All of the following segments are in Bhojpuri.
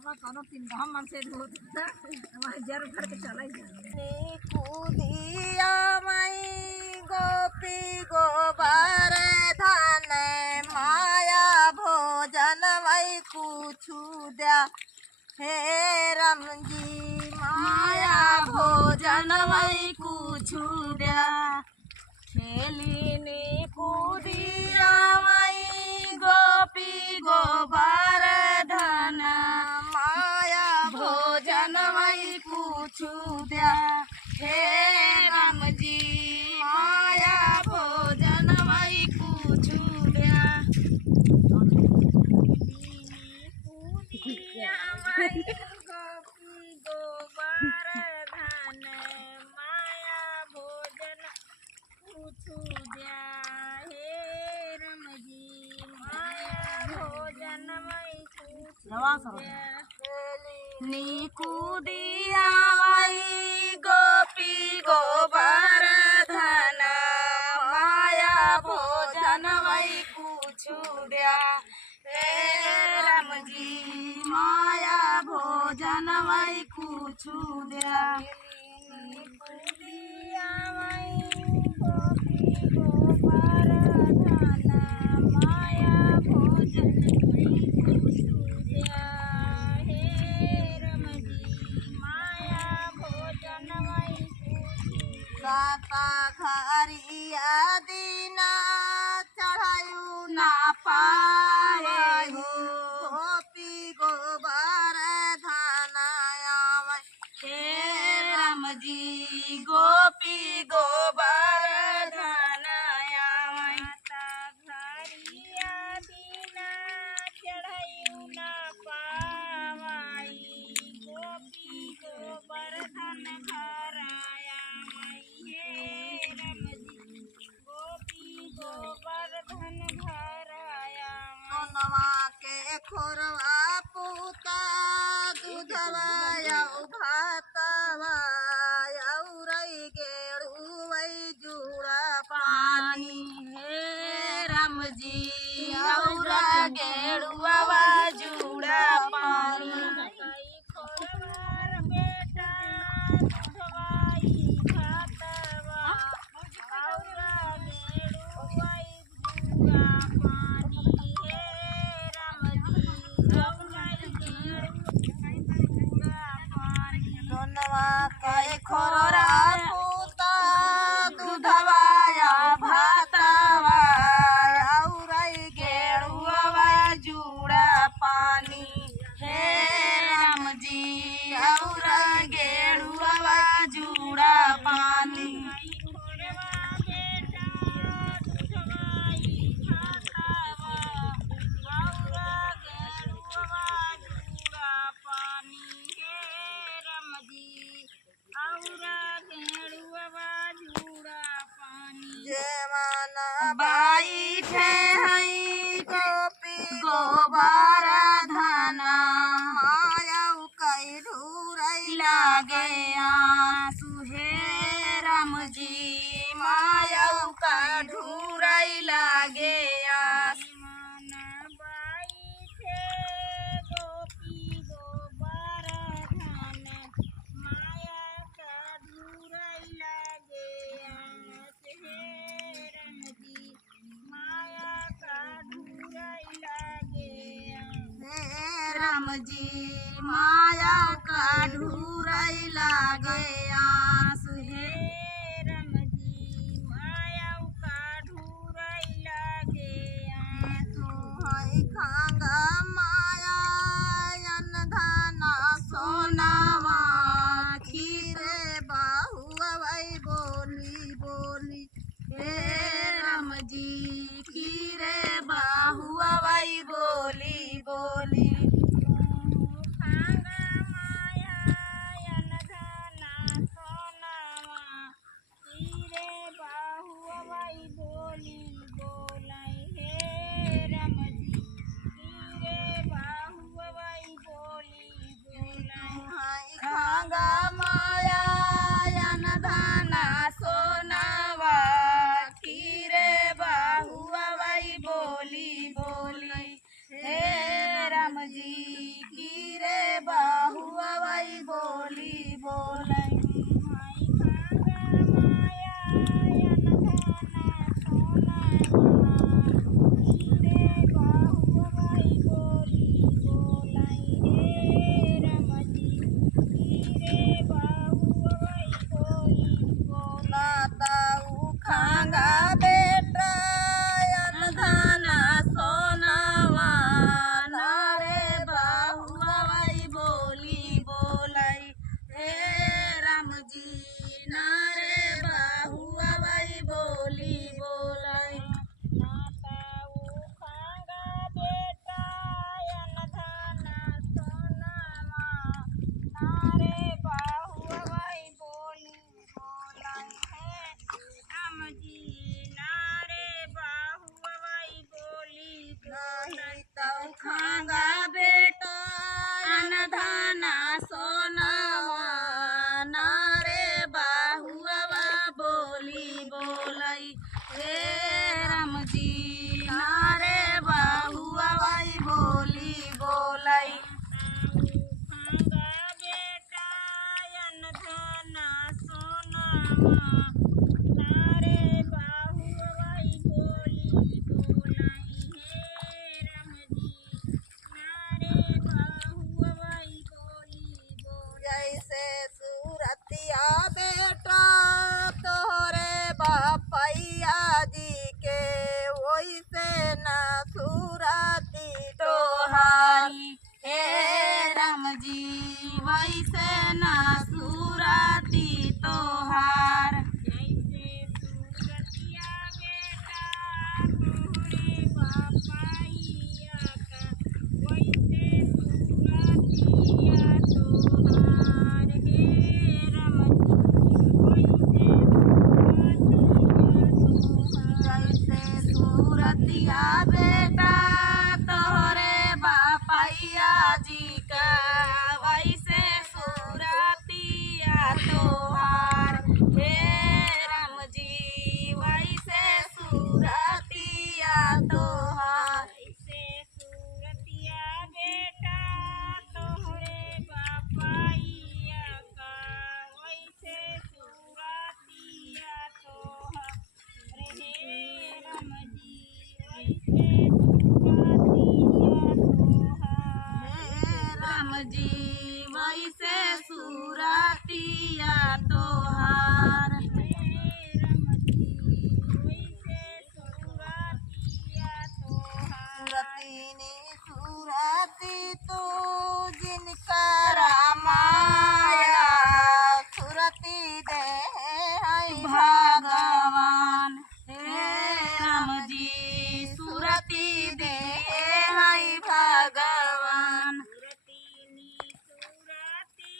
कोनो तीन हम मन से दूध हमारे जर भर के चला ही नी कूदिया मई गोपी गोबर धन माया भोजन वही कुछु द्या हे राम जी माया भोजन वही कुछु द्या खेली नी कूदिया मई गोपी गोबर धन माया भोजन वही कुछु द्या हे राम जी माया भोजन वही कुछु द्या गोपी गोबर धन माया भोजन कुछु द्या हे राम जी माया भोजन वही कुछु द्या नी कूदिया मई गोपी गोबर धन माया भोजन वही कुछु द्या हे राम जी माया भोजन वही कुछु द्या कूदिया मई गोपी गोबर धन माया भोजन वही कुछु द्या हे राम जी माया भोजन वही साता घरिया दीना चढ़ायु ना पाए गोपी गोबर धन आवे हे राम जी गोपी गोबर धन आवे घरिया दीना चढ़ायु ना पावाई गोपी गोबर धन घर हे राम जी गोपी गोबर धन घर सोनवा के खोरवा पूता दूधवा यौ भातवा यौ रई गेड़ुवई जुड़ा पानी हे राम जी यौरा गेड़ुआ जुड़ा पानी बेटा दूधवाई भातवा यौरा गेड़ुवई जुड़ा पानी हे राम जी सोनवा के खोरा पूता दूधवा या भातवा औरई गेड़ुआ जुड़ा पानी हे राम जी औरा गेड़ुआ जुड़ा पानी बाई ठे हई गोपी गोबर धन माया कई ढूरई लागे आंसू हे राम जी माया का ढूरई लागे आंसू बाई ठे गोपी गोबर धन माया का ढूरई लागे आंसू हे राम जी माया का ढूरई लागे हे राम जी माया का ढूरई लागे आंसू हे राम जी माया का ढूरई लागे आंसू हई खांगा माया अन धना सोनावा खीरे बाहुआ वही बोली बोली हे राम जी खीरे बाहुआ वही बोली बोली खांगा माया अन धना सोना धना सोनवा नारे बाहुआ बोली बोलाई हे राम जी नारे बाहुआ बोली बोलाई बेटा धना सोनवा नारे बाहुआ बोली बोलाई हे राम जी नारे बाहुआ बोली जैसे सूरतिया बेटा तोहरे बापैया जी के वैसे न सूरती तोहारी हे राम जी वैसे न सूरती तोहार जैसे सूरतिया बेटा तोहरे बापैया का वैसे सूरतिया तोहार हे राम जी जैसे सूरतिया बेटा तोहरे बापैया जी का वैसे सूरतिया तोहार हे राम जी वैसे सूरतिया तोहार जैसे सूरतिया बेटा तोहरे बापैया का वैसे सूरतिया तोहार हे राम जी वैसे राम जी वैसे सूरतिया तोहार सूरतीनी सूरती तू जिनका रामाया सूरती दे भगवान हे राम जी सूरती दे भगवान सूरतीनी सूरती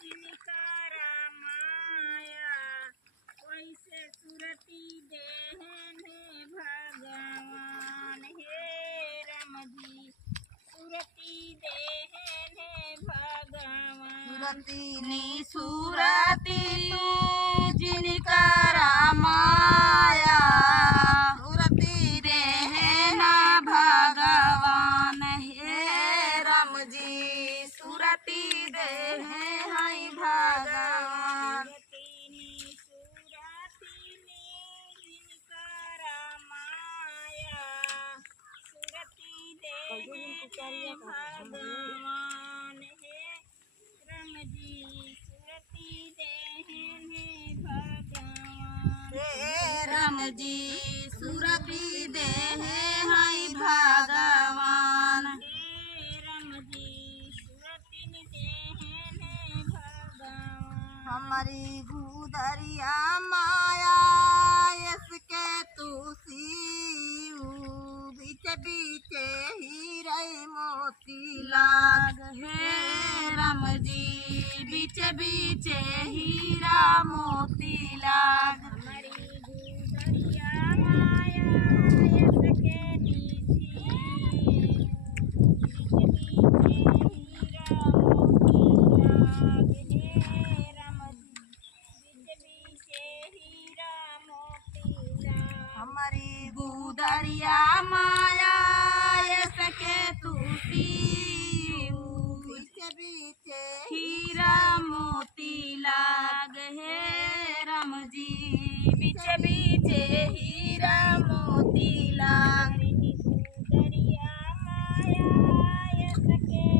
जिनका रामाया वैसे सूरती दे भगवान हे राम जी सूरती दे भगवान सूरतीनी सूरती तू जिनका रामाया सूरती दे भगवान हे राम जी सूरती दे भगवान भगवान हे राम जी सूरती दे भगवान हे राम जी सूरती दे भगवान हे राम जी सूरती दे भगवान हमारी गुदरिया माया इसके तू बीच बीचे हीरे मोती लाग हे राम जी बीच बीचे हीरा मोती लाग हमारी गुदरिया माया इसके हमारी गुदरिया माया सके तुसी बीच बीच हीरा मोती लाग हे राम जी बीच बीच हीरा मोती लाग गुदरिया माया सके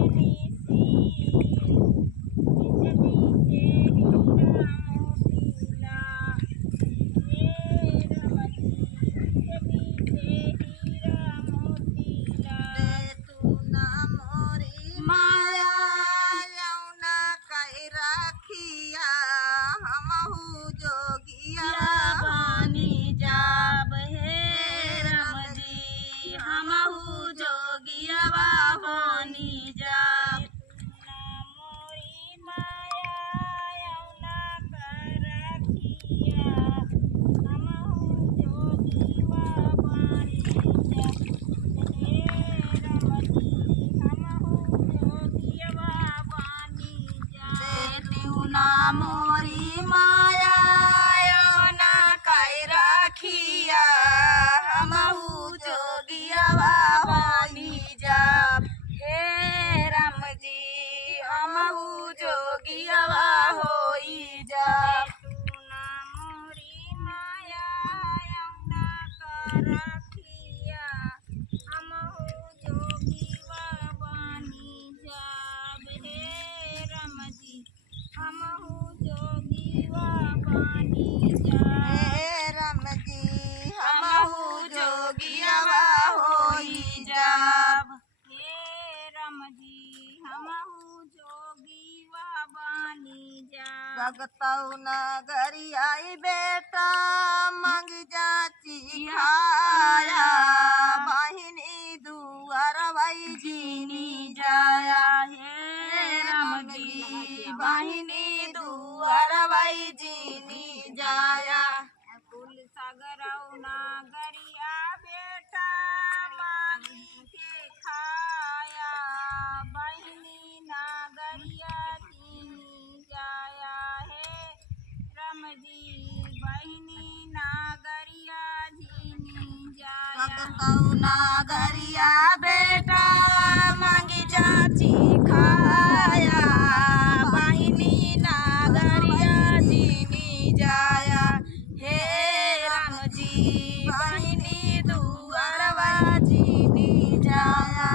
ना मोरी माया ना काई राखिया हमहू जोगिया बनी जाब हे राम जी हमहू जोगिया होई जाब तू ना मोरी माया ना कर रखिया हमहू जोगीवा बनी जाब हे राम जी हमहू जोगीवा बनी जाब हे राम जी हमहू जोगिया होई जाब हे राम जी हमहू जोगीवा बनी जाब भगतौ नगरियाई बेटा मंग जाची खाया बहिनी दुआर भाई जीनी जाया हे राम जी बहिनी दुआर भाई जीनी जाया कुल सागरौ नागरिया बेटा मांगी के खाया बहिनी नागरिया चीनी जाया है राम जी बहिनी नागरिया झीनी जाया भगतौ नगरिया बेटा मंगी जाची खाया बहिनी नागरिया जीनी जाया हे राम जी बहिनी दुआर जीनी जाया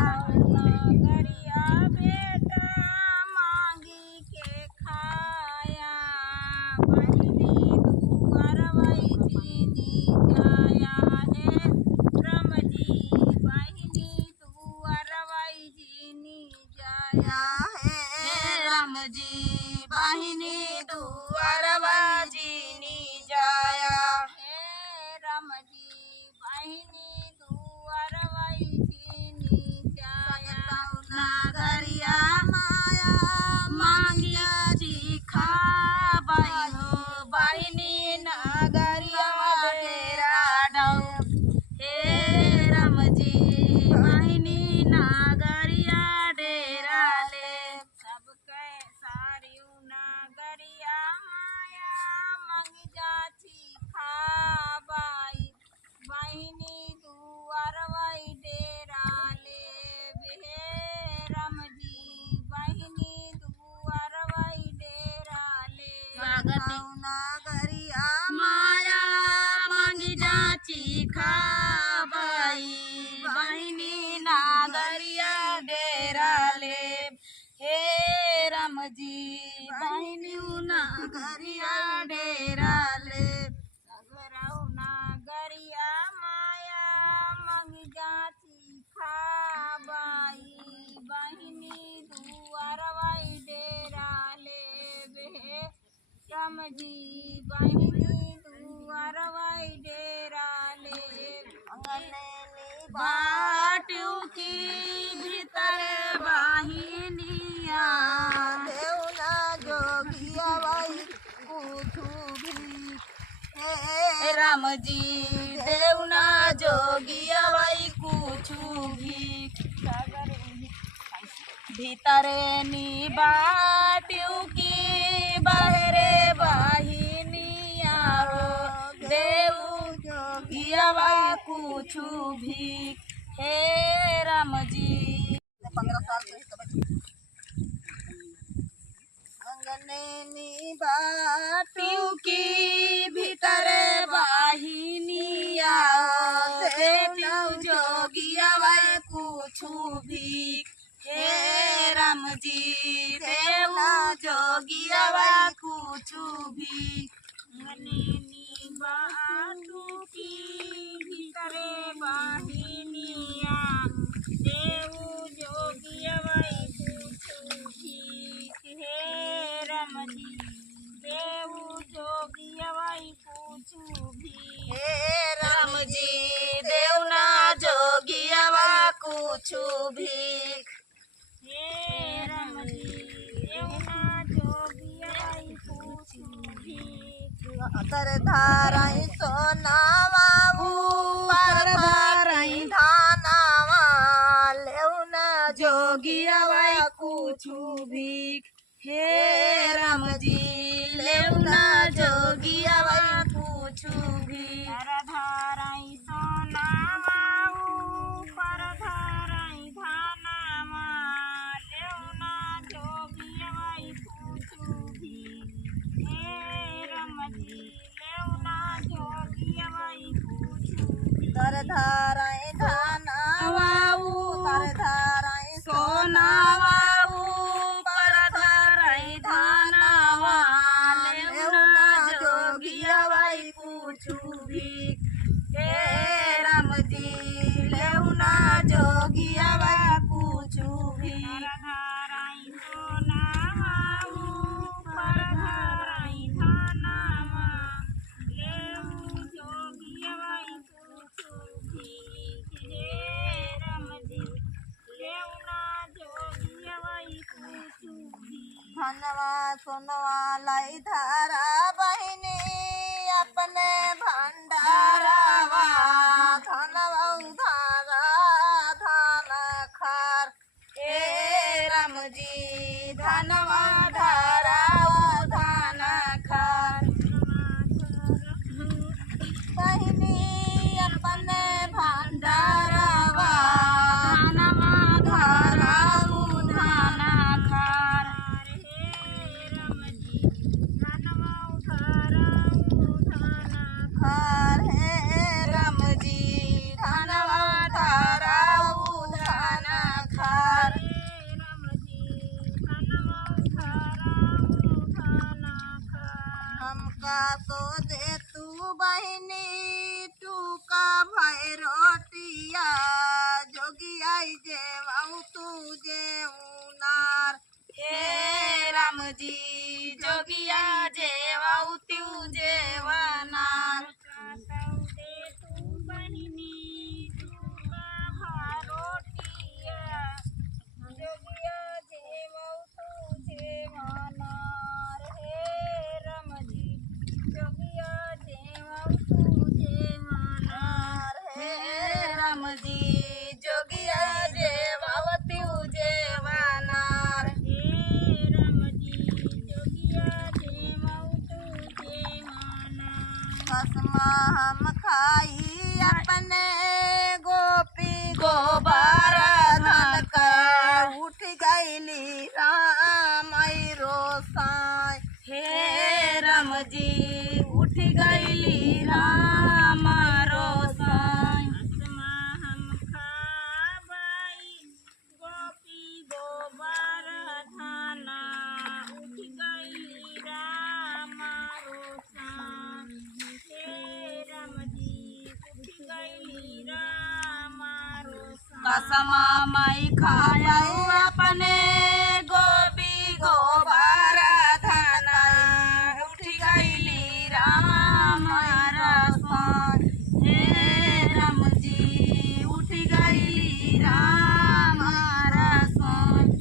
नागरिया बेटा मांगी के खाया बहिनी दुआर चीनी जाया है राम जी बहिनी दुआर चीनी जाया हे राम जी बहिनी दुआर जीनी जाया हे राम जी बहिनी दुआर चीनी जाया नगरिया माया मांगिया चिखा बाई हो बहिनी नगरिया डेरा डौ हे राम जी बहिनी नगरिया डेरा ले सबके सारियू नागरिया माया मंग जाची खाबाई बहिनी दुआर डेरा ले हे राम जी बहिनी दुआर डेरा ले भगतौ नगरिया माया मांगी जाची खाबाई बहिनी नगरिया डेरा ले हे राम जी बहिनी नगरिया डेरा ले सगरौ नागरिया माया मंग जाची खाबाई बहिनी दुआर डेरा ले हे राम जी बहिनी दुआर डेरा ले बाटू की भीतर वाहिनिया देवना जोगिया भाई कुछ भी हे राम जी देवना जोगिया भाई कुछ भी भीतर नी बाटू की बहरे वाहिनिया देव जोगिया भाई कुछ भी हे राम जी 15 साल के अंगने बाटू की भीतर वाहिनिया देव जोगिया भाई कुछ भी हे राम जी देव जोगिया भाई कुछ भी अंगनेनी बाटू की भीतरे वाहिनिया देव जोगिया कुछ भी हे राम जी देव जोगिया कुछ भी हे राम जी देवना जोगिया भाई कुछ भी हे राम जी देवना जोगिया कुछ भी तर धाराई सोनावा ऊपर धाराई धानावा लेउना जोगिया कुछ भी हे राम जी लेउना जोगिया वै पूछू भी परधाराई सोनामाऊ परधाराई धानामा लेउना जोगियवाई पूछूभी हे रमजी लेउना जोगियवाई पूछूभी तर धाराई धाना वाऊ तर धाराई सोना वाऊ पर धाराई धाना लेउना जोगिया वै पूछू भी हे राम जी लेउना जोगिया वै पूछू भी परधाराई सोनामाऊ परधाराई धानामा लेउ जोगियवाई पूछूभी हे रमजी लेउना जोगियवाई पूछूभी धनवा सोनवा लाई धारा बहिनी अपने भंडारावा धनवा धारा धान खार हे राम जी धनवा धारा धान खार बहिनी अपने भंडारावा धनवा धारा धान खार खार हे राम जी धनवा धारा धान खार हमका तो दे तू बहिनी तू का भाई रोटिया जोगी आई जेवाऊ तू जेऊनार हे राम जी जोगिया जेवाऊ तू जेवानार हे राम जी जोगिया जेवाऊ तू जेवानार कसमा हम खाई अपने गोपी गोबर धन का उठ गईली राम रोसाई हे राम जी उठ गईली राम रोसाई कसमा माई खाया अपने गोपी गोबर धन उठ गईली राम रसाई हे राम जी उठ गईली राम रसाई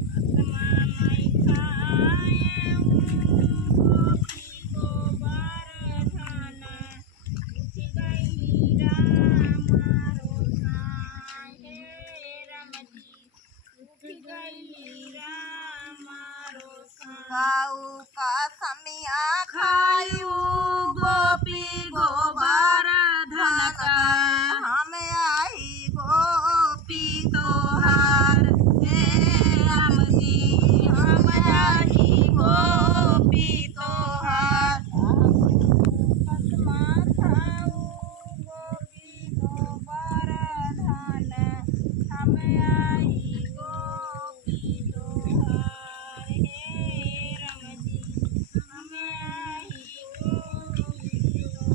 गाऊ का समिया खायू गोपी गोबर धन का हम आई गोपी तोहार हे राम जी हम आई गोपी तोहार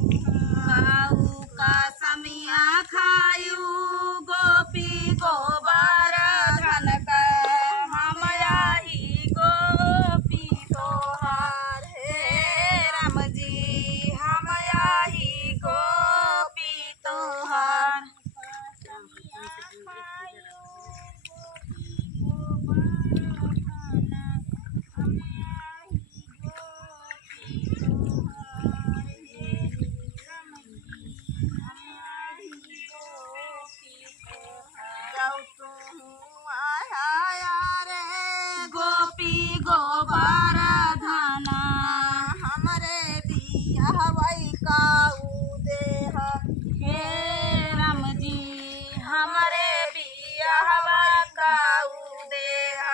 गाऊ का समिया खायू गोपी गोबर धन का हम आई गोपी तोहार हे राम जी हम आई गोपी तोहार गोपी गोबर हवाई काऊ देह हे राम जी हमारे बिया हवा काऊ देह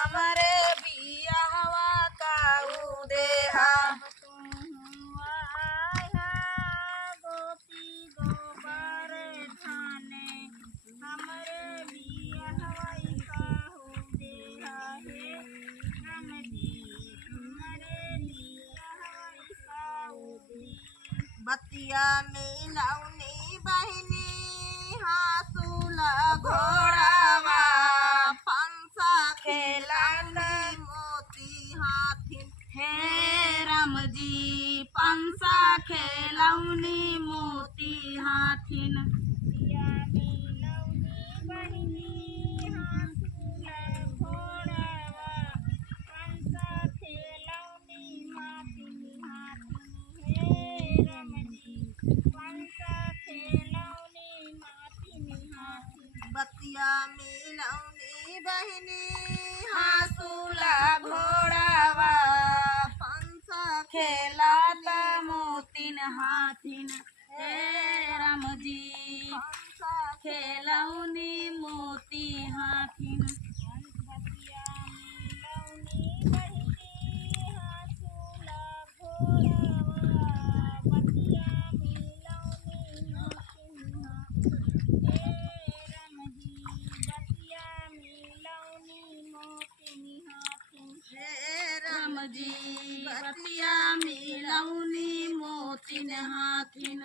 हमारे बिया हवा काऊ देहा गोपी गोबर धाने हमारे बिया हवाई काऊ देहा हे राम जी हमारे बिया हवाई काऊ देहा बतिया मिलौनी बहिनी हासूला घोड़ावा हे राम जी पंसा खेलौनी मोती हाथिन बतिया मिलौनी बहिनी हासूला घोड़ावा खेलात मोतिन हाथिन हे राम जी खेलौनी मोती हाथिन राम जी बतिया मिलौनी मोतिन हाथिन